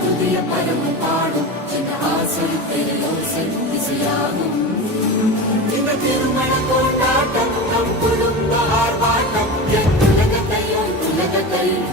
புதிய பருவம் பாடும் என்ற ஆசை பெரியோசை இசையாகும். இந்த திருமண கொண்டாட்டம் நம் குடும்ப ஆர்ப்பாட்டம் என் உலகத்தையும்